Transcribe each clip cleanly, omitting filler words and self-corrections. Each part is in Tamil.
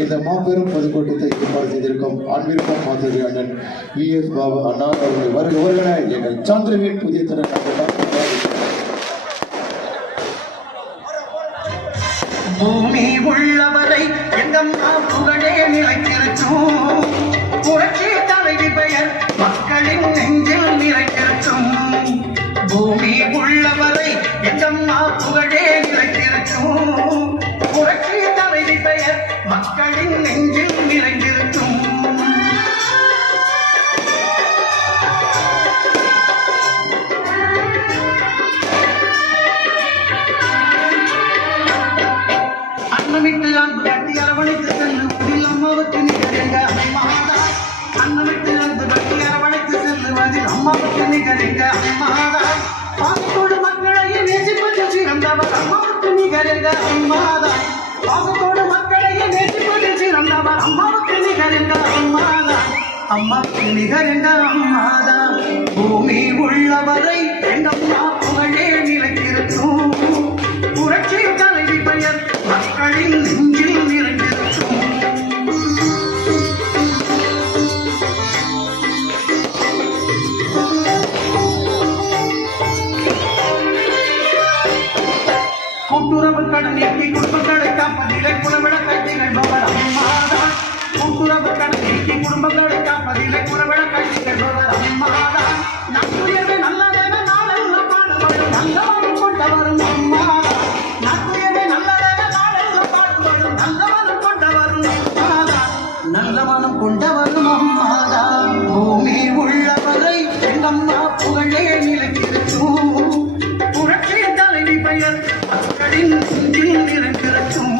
இந்த மாபெரும் பொதுக்கூட்டத்தை ஏற்பாடு செய்திருக்கும் அன்பிற்கும் மாதிரி அண்ணன் VS பாபு அண்ணா அவர்களை வருகிற எங்கள் சந்திரவேல் புதிய திறன் பூமி உள்ளவரை எங்கம்மா புகழே நிலைத்திருக்கும் புரட்சி தலைவி பெயர் மக்களின் நெஞ்சில் நிறைத்திருக்கும் பூமி உள்ளவரை எங்கம்மா புகழே நிலைத்திருக்கும் புரட்சி தலைவி பெயர் மக்களின் நெஞ்சில் நிறைந்திருக்கும் அன்னமிட்டு அன்பு கட்டி அரவணைத்து செல்லுவதில் அம்மாவுக்கு நிகழ்க அம்மாதா அன்னமிட்டு அன்பு கட்டி அரவணைத்து செல்லுவதில் அம்மாவுக்கு நிகழ்க அம்மாதா பாசத்தோடு மக்களையே நேசிப்பது சிறந்தவர் அம்மாவுக்கு நிகழ்க அம்மாதா பாசத்தோடு மக்களையே நேசிப்பது சிறந்தவர் அம்மாவுக்கு நிகழ்க அம்மாதா அம்மாவுக்கு நிகழ்க அம்மாதா பூமி உள்ளவரை எங்கம்மா புகழே நிலைத்திருக்கும் புரட்சி தலைவி பெயர் மக்களின் நெஞ்சில் நிறைந்திருக்கும் கூட்டுறவு கடன் நீக்கி குடும்பங்களை காப்பதிலே குலவிளக்கை திகழ்பவர் அம்மாதா கூட்டுறவு கடன் நீக்கி குடும்பங்களை காப்பதிலே குலவிளக்கை திகழ்பவர் அம்மாதா நட்புயர்வு நல்லதென நாளெல்லாம் பாடுபடும் நல்லவனும் கொண்டவரும் அம்மாதா நட்புயர்வு நல்லதென நாளெல்லாம் பாடுபடும் நல்லவனும் கொண்டவரும் அம்மாதா நல்லவனும் கொண்டவரும் அம்மாதா பூமி உள்ளவரை எங்கம்மா புகழே நிலைத்திருக்கும் புரட்சி தலைவி பெயர் மக்களின் நெஞ்சில் நிறைந்திருக்கும்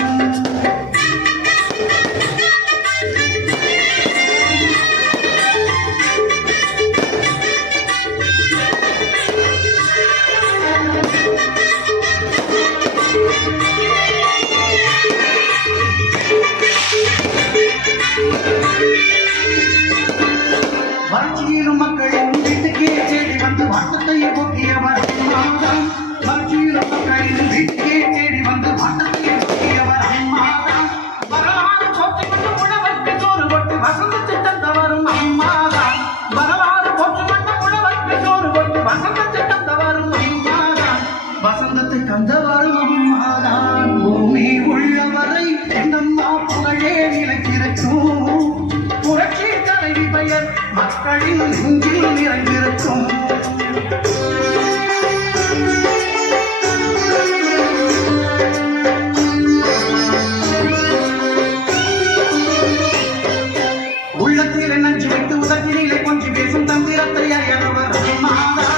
வறட்சியிலும் மக்களின் வீட்டுக்கே தேடி வந்து வாட்டத்தை போக்கியவர் அம்மாதான் வறட்சியிலும் மக்களின் வீட்டுக்கே தேடி வந்து வாட்டத்தை போக்கியவர் அம்மாதான் வரலாறு போற்றுமட்டு உழவர்க்கு சோறு போட்டு வசந்தத்தை தந்தவரும் அம்மாதான் வரலாறு போற்றுமட்டு உழவர்க்கு சோறு போட்டு வசந்தத்தை தந்தவரும் அம்மாதான் வசந்தத்தை தந்தவரும் அம்மாதான் பூமி உள்ளவரை எங்கம்மா புகழே நிலைத்திருக்கும் புரட்சி தலைவி பெயர் மக்களின் நெஞ்சில் நிறைந்திருக்கும் உள்ளத்திலே நஞ்சு வைத்து உதட்டினிலே கொஞ்சி பேசும் தந்திரத்தை அறியவர் அம்மாதா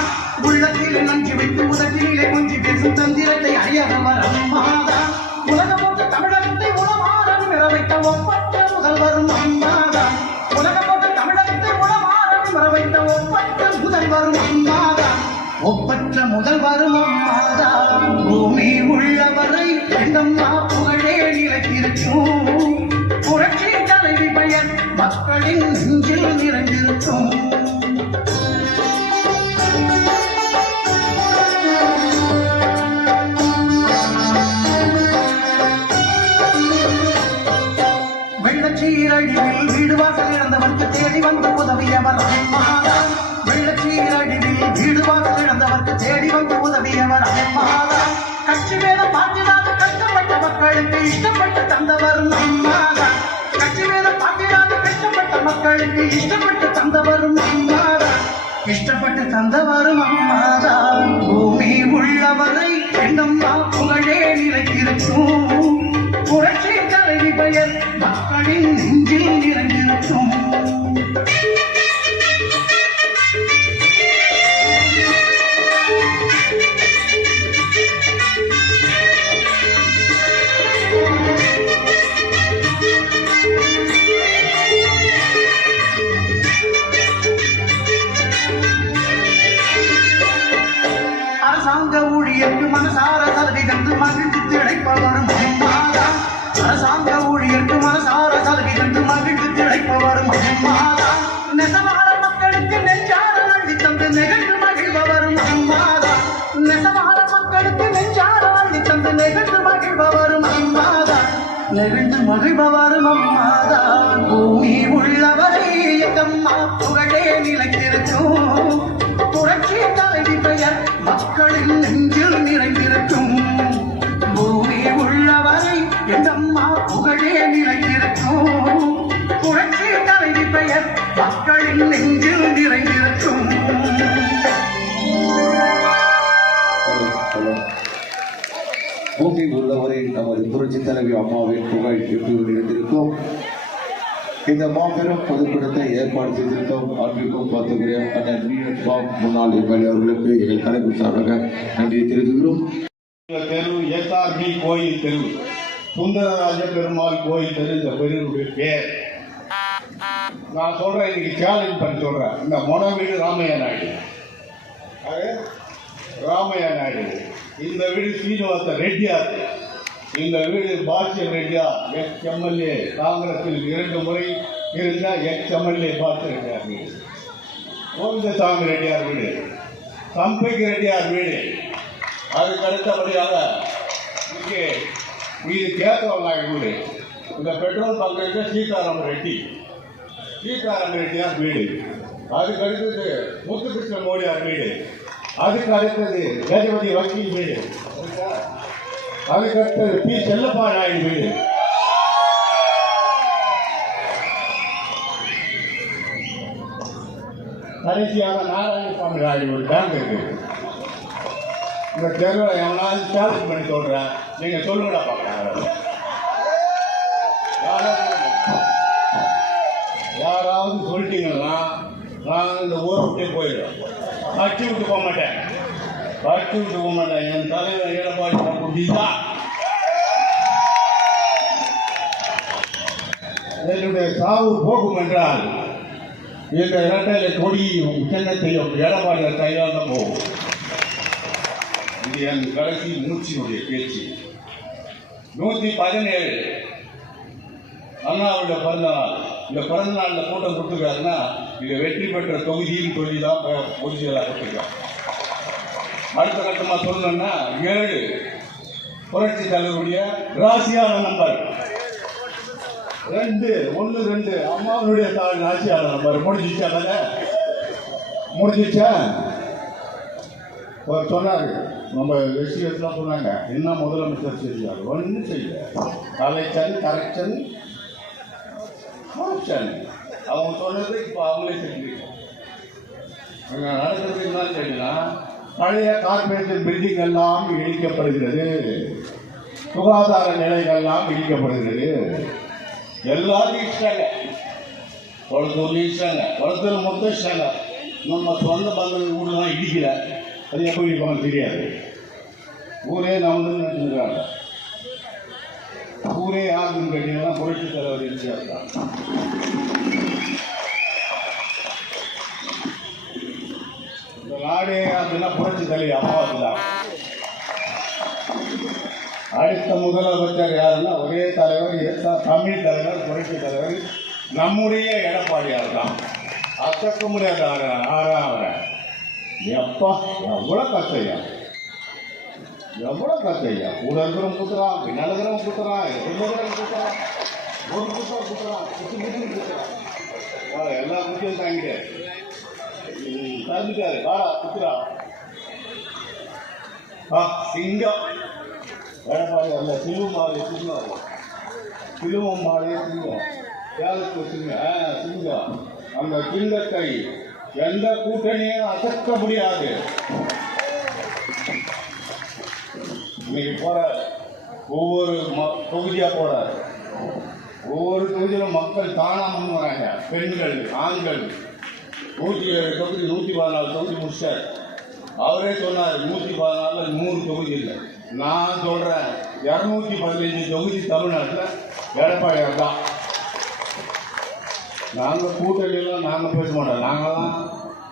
உள்ளத்திலே நஞ்சு வைத்து உதட்டினிலே கொஞ்சி பேசும் தந்திரத்தை அறியவர் அம்மாதா உலகம் போன்ற தமிழகத்தை உளமாறன் பெற வைத்த ஒப்பற்ற முதல்வரும் அம்மாதா உலகம் போன்ற தமிழகத்தை உளமாறன் பெற வைத்த ஒப்பற்ற முதல்வரும் அம்மாதா ஒப்பற்ற முதல்வரும் அம்மாதா பூமி உள்ளவரை எங்கம்மா புகழே நிலைத்திருக்கும் புரட்சி தலைவி பெயர் மக்களின் நெஞ்சில் நிறைந்திருக்கும் வெள்ளச்சீரடிவில் வீடு வாசல் இழந்தவர்க்கு தேடி வந்து உதவியவர் அம்மாதா வெள்ளச்சீரடிவில் வீடு வாசல் இழந்தவர்க்கு தேடி வந்து உதவியவர் அம்மாதா கட்சி வேதம் பார்த்திடாத கஷ்டப்பட்ட மக்களுக்கு இஷ்டப்பட்டு தந்தவரும் அம்மாதா கட்சி வேதம் பார்த்திடாத கஷ்டப்பட்ட மக்களுக்கு இஷ்டப்பட்டு தந்தவரும் அம்மாதா இஷ்டப்பட்டு தந்தவரும் அம்மாதா பூமி உள்ளவரை எங்கம்மா புகழே நிலைத்திருக்கும் அரசாங்க ஊழியருக்கு மனசார சலுகை தந்து மகிழ்ச்சி திளைப்பவரும் அம்மாதா. அரசாங்க ஊழியருக்கு மனசார சலுகை தந்து மகிழ்ச்சி திளைப்பவரும் அம்மாதா. நெசவாள மக்களுக்கு நெஞ்சார அள்ளி தந்து நெகிழ்ந்து மகிழ்பவரும் அம்மாதா. நெசவாள மக்களுக்கு நெஞ்சார அள்ளி தந்து நெகிழ்ந்து மகிழ்பவரும் அம்மாதா. நெகிழ்ந்து மகிழ்பவரும் அம்மாதா. பூமி உள்ளவரை எங்கம்மா புகழே நிலைத்திருக்கும். புரட்சி தலைவி பெயர் மக்களின் நெஞ்சில் நிறைந்திருக்கும். பூமி உள்ளவரை எங்கம்மா புகழே நிலைத்திருக்கும். புரட்சி தலைவி பெயர் மக்களின் நெஞ்சில் நிறைந்திருக்கும். பூமி உள்ளவரை நமது புரட்சி தலைவி அம்மாவின் புகழ் எப்போது நிறைந்திருக்கும். இந்த மாபெரும் பொதுக்கூட்டத்தை ஏற்பாடு செய்திருக்கும் அன்பிற்கும் பார்த்துக்கூடிய அண்ணன் பாப் முன்னாள் எம்எல்ஏ அவர்களுக்கு எங்கள் கலைப்பு சார்பாக நன்றியை தெரிவிக்கிறோம். தெரு எஸ்ஆர்பி கோயில் தெரு, சுந்தரராஜ பெருமாள் கோயில் தெரு இந்த பெருவுடைய பேர். நான் சொல்றேன், இன்னைக்கு சேலஞ்ச் பண்ணி சொல்றேன். இந்த மொன வீடு ராமையா நாயுடு, ராமையா நாயுடு. இந்த வீடு சீனிவாச ரெட்டியார், இந்த வீடு பாக்கியம் ரெட்டியார், எக்ஸ் எம்எல்ஏ, காங்கிரஸில் 2 முறை இருந்த எக்ஸ் எம்எல்ஏ பாக்கிய ரெட்டியார் வீடு. கோவிந்தசாமி ரெட்டியார் வீடு, சம்பைக்கு ரெட்டியார் வீடு. அதுக்கு அடுத்தபடியாக இங்கே இது கேசவ நாயுடு வீடு. இந்த பெட்ரோல் பங்கு சீதாராம ரெட்டி, சீதாராம ரெட்டியார் வீடு. அதுக்கு அடுத்தது முத்துகிருஷ்ண மோடியார் வீடு. அதுக்கு அடுத்தது கஜபதி வக்கீல் வீடு. அதுக்கு அடுத்தது பி செல்லப்பா நாயுடு வீடு. கடைசியாக நாராயணசாமி நாயுடு ஒரு பேங்க் இருக்கு. இந்த தெருவில் எவனாவது சேலஞ்ச் பண்ணி சொல்றேன், நீங்க சொல்லுங்கடா பார்க்கலாம். யாராவது சொல்லிட்டீங்கன்னா நான் இந்த ஊரை விட்டே போயிடுவேன். கட்சி விட்டு போக மாட்டேன், கட்சி விட்டு போக மாட்டேன். என் தலைவர் எடப்பாடி தான் என்னுடைய சாவு போகும் என்றால் இந்த இரட்டையில கொடியும் சின்னத்தையும் எடப்பாடி கையால் தான் போகும். இது என் கடைசி மூச்சினுடைய பேச்சு. 117 அண்ணாவுடைய பிறந்தநாள். இந்த பிறந்த நாளில் கூட்டம் கொடுத்துருக்காருன்னா இதை வெற்றி பெற்ற தொகுதின்னு சொல்லி தான் பொதுச்செயலாக கொடுத்துருக்காரு. அடுத்த கட்டமாக சொல்லணும்னா 7 புரட்சி தலைவருடைய ராசியான நம்பர் 2 அம்மாவுடைய ராசியான நம்பர் முடிஞ்சிச்சா தானே? முடிஞ்சிச்சா? சொன்னாரு, நம்ம விஷயத்தான் சொன்னாங்க, என்ன முதலமைச்சர் செய்யாரு ஒன்றும் செய்யல. கலெக்ஷன் கரெக்ஷன் கரெக்ஷன் அவங்க சொன்னது இப்போ அவங்களே செஞ்சுருக்காங்க. நடக்கிறது என்னன்னு கேட்டீங்கன்னா, பழைய கார்பரேஷன் பில்டிங் எல்லாம் இடிக்கப்படுகிறது, சுகாதார நிலைகள்லாம் இடிக்கப்படுகிறது. எல்லாரும் இஷ்டாங்க, குளத்தூர்ல இஷ்டாங்க, குளத்தூர் மொத்தம் இஷ்டாங்க. நம்ம சொந்த பந்தங்கள் வீடுலாம் இடிக்கல, அது எப்போ இடிப்பாங்க தெரியாது. ஊரே நமக்கு நினைச்சுருக்காங்க. ஊரே யாருன்னு கேட்டீங்கன்னா புரட்சி தலைவர் எம்ஜிஆர் தான். இந்த நாடே அப்படின்னா புரட்சி தலைவர் அம்மாவுக்கு தான். அடுத்த முதலமைச்சர் யாருன்னா ஒரே தலைவர், தமிழ் தலைவர், புரட்சி தலைவர் நம்முடைய எடப்பாடியார் தான். அசக்க முடியாது. அவரை எப்பா எவ்வளோ கஷ்டையா, எவ்வளோ கஷ்டையா. கூட இருக்கிறவங்க குத்துறான், பின்னால் இருக்கிறவங்க குத்துறான், குத்துறான், ஒரு குத்துறான் குத்துறான், குத்துறான். எல்லா குத்தியும் தாங்கிட்டு தந்துட்டாரு. வாடா குத்துறான். சிங்கம் எடப்பாடி அல்ல, சிலுவமாலே சிங்கம், சிலுவமாலே சிங்கம், சேலத்து சிங்கம், சிங்கம். அந்த சிங்கத்தை எந்த கூட்டணியும் அசக்க முடியாது. இன்னைக்கு போறாரு, ஒவ்வொரு தொகுதியா போறாரு. ஒவ்வொரு தொகுதியிலும் மக்கள் தானா முன் வராங்க. பெண்கள், ஆண்கள். 107 தொகுதி 114 தொகுதி முடிச்சார். அவரே சொன்னார் 114 100 தொகுதி இல்லை. நான் சொல்றேன் 215 தொகுதி தமிழ்நாட்டில் எடப்பாடியார் தான். நாங்கள் கூட்டணியெல்லாம் நாங்கள் பேச மாட்டோம், நாங்கள்லாம்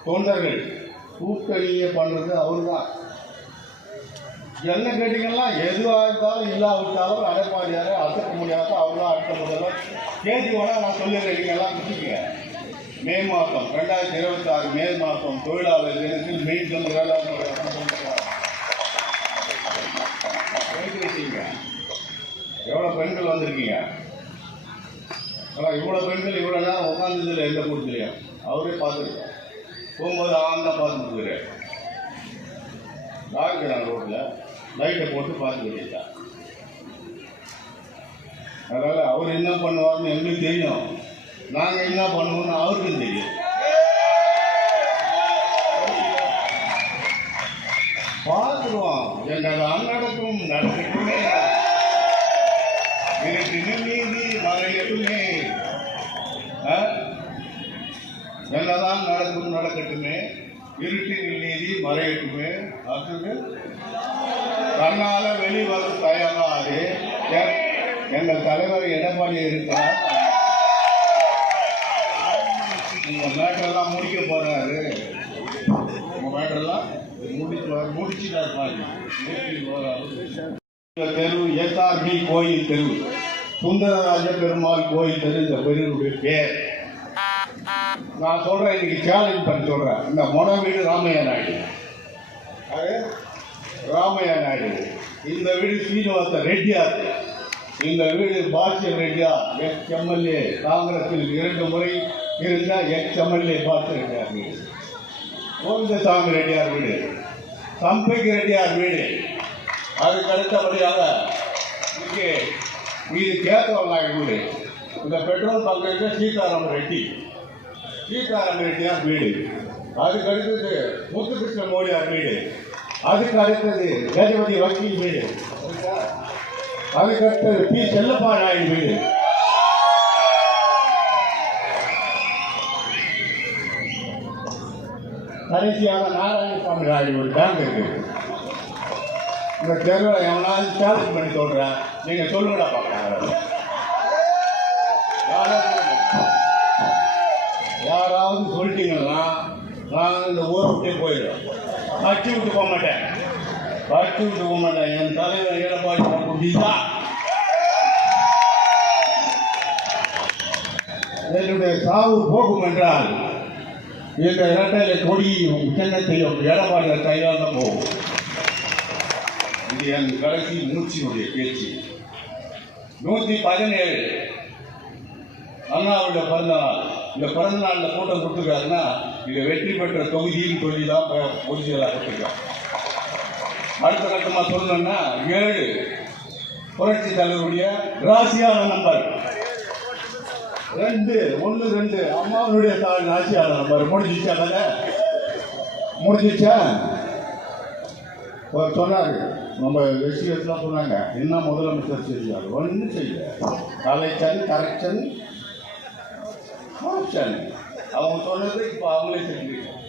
தொண்டர்கள். கூட்டணியை பண்ணுறது அவரு தான். என்ன கேட்டீங்கன்னா எதுவாக இருந்தாலும் இல்லாவிட்டாலும் எடப்பாடியாரை அசைக்க முடியாத அவர் தான் அடுத்த முதல்வர். தேதி வேணால் நான் சொல்லிடுறேன், நீங்கள் எல்லாம் முடிச்சுக்க. மே மாதம் 2026 மே மாதம் தொழிலாளர் தினத்தில் மீண்டும் எவ்வளோ பெண்கள் வந்திருக்கீங்க? ஆனால் இவ்வளோ பெண்கள் இவ்வளோ நேரம் உட்காந்துதில்லை எந்த கூட்டத்திலையும். அவரே பார்த்துருக்கேன். போகும்போது ஆண்டா பார்த்துருக்குறேன். டாக்டர் ரோட்டில் லைட்டை போட்டு பார்த்து பண்ணிட்டான். அதனால் அவர் என்ன பண்ணுவார்னு எங்களுக்கு தெரியும், நாங்கள் என்ன பண்ணுவோம்னு அவருக்கும் தெரியும். பார்த்துருவோம். என்னதான் நடக்கும் நடக்கட்டுமே, நீதி மறையட்டுமே. என்னதான் நடக்கும் நடக்கட்டுமே, இருட்டில் நீதி மறையட்டுமே. அது தன்னால வெளிவரும் தயாராது எங்கள் தலைவர் எடப்பாடி இருக்கிறார். உங்க மேட்டரெல்லாம் முடிக்க போறாரு. உங்க மேட்டரெல்லாம் முடிச்சுட்டார். தெரு எஸ்ஆர்பி கோயில் தெரு, சுந்தரராஜ பெருமாள் கோயில் தெரு இந்த பெருவுடைய பேர். நான் சொல்றேன், இன்னைக்கு சேலஞ்ச் பண்ணி சொல்றேன். இந்த மொன வீடு ராமையா நாயுடு, ராமையா நாயுடு. இந்த வீடு சீனிவாச ரெட்டியார், இந்த வீடு பாக்கியம் ரெட்டியார், எக்ஸ் எம்எல்ஏ, காங்கிரஸில் 2 முறை இருந்த எக்ஸ் எம்எல்ஏ பாக்கிய ரெட்டியார் வீடு. கோவிந்தசாமி ரெட்டியார் வீடு, சம்பைக்கு ரெட்டியார் வீடு. அதுக்கு அடுத்தபடியாக இங்கே இது கேத்தவ நாயுடு வீடு. இந்த பெட்ரோல் பங்கு சீதாராம ரெட்டி, சீதாராம ரெட்டியார் வீடு. அதுக்கு அடுத்தது முத்துகிருஷ்ண மோடியார் வீடு. அதுக்கு அடுத்தது கஜபதி வக்கீல் வீடு. அதுக்கு அடுத்தது பி செல்லப்பா நாயுடு வீடு. கடைசியாக நாராயணசாமி நாயுடு ஒரு பேங்க் இருக்கு. இந்த தெருவில் எவனாவது சேலஞ்ச் பண்ணி சொல்றேன், நீங்க சொல்லுங்கடா பார்க்கலாம். யாராவது சொல்லிட்டீங்கன்னா நான் இந்த ஊரை விட்டே போயிடுவேன். கட்சி விட்டு போக மாட்டேன், கட்சி விட்டு போக மாட்டேன். என் தலைவர் எடப்பாடி குட்டி தான் என்னுடைய சாவு போகும் என்றால் இந்த இரட்டையில கொடியும் சின்னத்தையும் எடப்பாடியார் கையால் தான் போகும். இது என் கடைசி மூச்சினுடைய பேச்சு. 117 அண்ணாவுடைய பிறந்தநாள். இந்த பிறந்த நாளில் கூட்டம் கொடுத்துருக்காருன்னா இதை வெற்றி பெற்ற தொகுதின்னு சொல்லி தான் பொதுச்செயலாக கொடுத்துருக்காங்க. அடுத்த கட்டமாக சொல்லணும்னா 7 புரட்சி தலைவருடைய ராசியான நம்பர் 2 அம்மாவுடைய ராசியான நம்பர் முடிஞ்சிச்சா? முடிஞ்சிச்சா? சொன்னாரு நம்ம விஷயத்தான் சொன்னாங்க. என்ன முதலமைச்சர் செஞ்சார்? ஒன்றும் செய்யல. கலெக்ஷன் கரெக்ஷன் ஆப்ஷன் அவங்க சொன்னது இப்போ அவங்களே செஞ்சுருக்காங்க.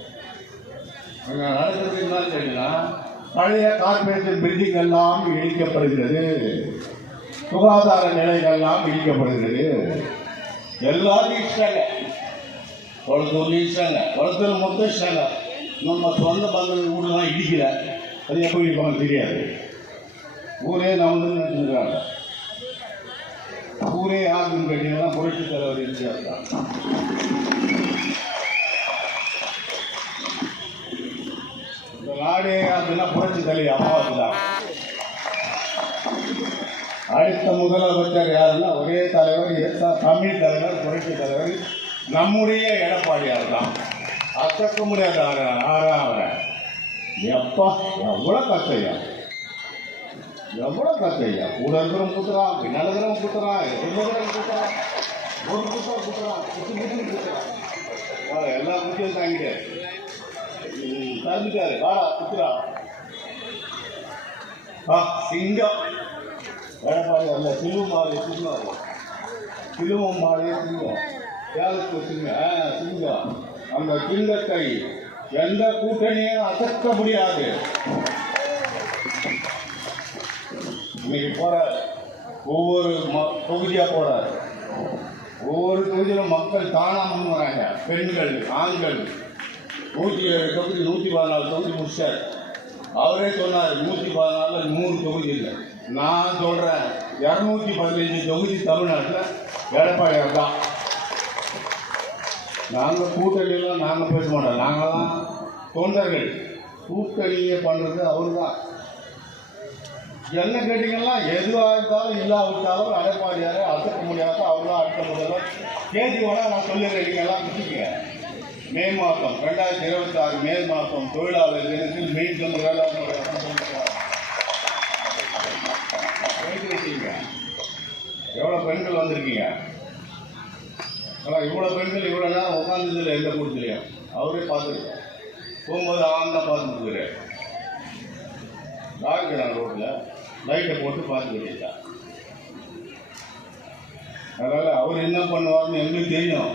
நடக்கிறது என்னன்னு கேட்டீங்கன்னா, பழைய கார்பரேஷன் பில்டிங் எல்லாம் இடிக்கப்படுகிறது, சுகாதார நிலைகள்லாம் இடிக்கப்படுகிறது. எல்லாரும் இஷ்டாங்க, குளத்தூர் இஷ்டாங்க, குளத்தூர் மொத்தம் இஷ்டாங்க. நம்ம சொந்த பந்தங்க வீடுலாம் இடிக்கல. அது எப்போ இடிப்பாங்க தெரியாது. ஊரே நம்ம நினைச்சுருக்காங்க. ஊரே யாருன்னு கேட்டீங்கன்னா புரட்சி தலைவர் எம்ஜிஆர் தான். இந்த நாடே அதுன்னா புரட்சி தலைவர் அம்மாவுக்கு தான். அடுத்த முதலமைச்சர் யாருன்னா ஒரே தலைவர், தமிழ் தலைவர், புரட்சி தலைவர் நம்முடைய எடப்பாடியார் தான். அசக்க முடியாது. அவரை எப்பா எவ்வளோ கஷ்டையா, எவ்வளோ கஷ்டையா. கூட இருக்கிறவங்க குத்துறான், பின்னால் இருக்கிறவங்க குத்துறான், குத்துறான், ஒரு குத்துறான் குத்துறான், குத்துறான். எல்லா குத்தியும் தாங்கிட்டு தந்துட்டாரு. வாடா குத்துறான். சிங்கம் எடப்பாடி அல்ல, சிலுமாலை சிங்கம், சிலுவம்பாளைய சிங்கம், சேலத்து சிங்கம், சிங்கம். அந்த சிங்கத்தை எந்த கூட்டணியும் அசைக்க முடியாது. இன்னைக்கு போறாரு, ஒவ்வொரு தொகுதியா போறாரு. ஒவ்வொரு தொகுதியிலும் மக்கள் தானா முன் வராங்க. பெண்கள், ஆண்கள். 107 தொகுதி 114 தொகுதி முடிச்சார். அவரே சொன்னார் 114 100 தொகுதி இல்லை. நான் சொல்றேன் 215 தொகுதி தமிழ்நாட்டில் எடப்பாடியார் தான். நாங்கள் கூட்டணியெல்லாம் நாங்கள் பேச மாட்டோம். நாங்கள்லாம் தொண்டர்கள். கூட்டணியை பண்ணுறது அவரு தான். என்ன கேட்டீங்கன்னா எதுவாக இருந்தாலும் இல்லாவிட்டாலும் எடப்பாடியாரை அசக்க முடியாத அவர் தான் அடுத்த முதல்வர். கேஜி வேணா நான் சொல்லிடுறேன், நீங்கள் எல்லாம் முடிச்சுக்கங்க. மே மாதம் 2026 மே மாதம் தொழிலாளர் தினத்தில் மீண்டும் வேளாண் எவ்வளோ பெண்கள் வந்திருக்கீங்க? ஆனால் இவ்வளோ பெண்கள் இவ்வளோ நேரம் உட்காந்துதில்லை எந்த கூட்டத்திலையும். அவரே பார்த்துருக்கேன். போகும்போது ஆண்தான் பார்த்துருக்குறேன். டாக்டர் ரோட்டில் லைட்டை போட்டு பார்த்து வேண்டியதான். அதனால் அவர் என்ன பண்ணுவார்னு எங்களுக்கு தெரியும்.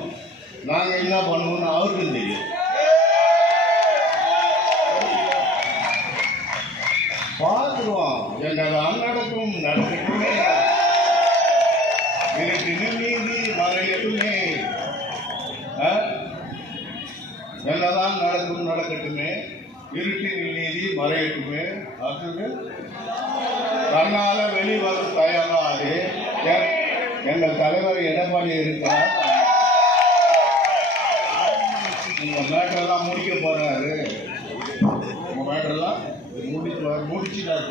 நாங்கள் என்ன பண்ணுவோம்னு அவருக்கும் தெரியும். பார்த்துருவோம். என்னதான் நடக்கும் நடக்கட்டுமே, நீதி மறையட்டுமே. என்னதான் நடக்கும் நடக்கட்டுமே, இருட்டில் நீதி மறையட்டுமே. அது தன்னால வெளிவரும் தயாராது. எங்கள் தலைவர் எடப்பாடி இருக்கிறார். உங்க மேட்டரெல்லாம் முடிக்க போறாரு. உங்க மேட்டரெல்லாம் முடிச்சுட்டார்.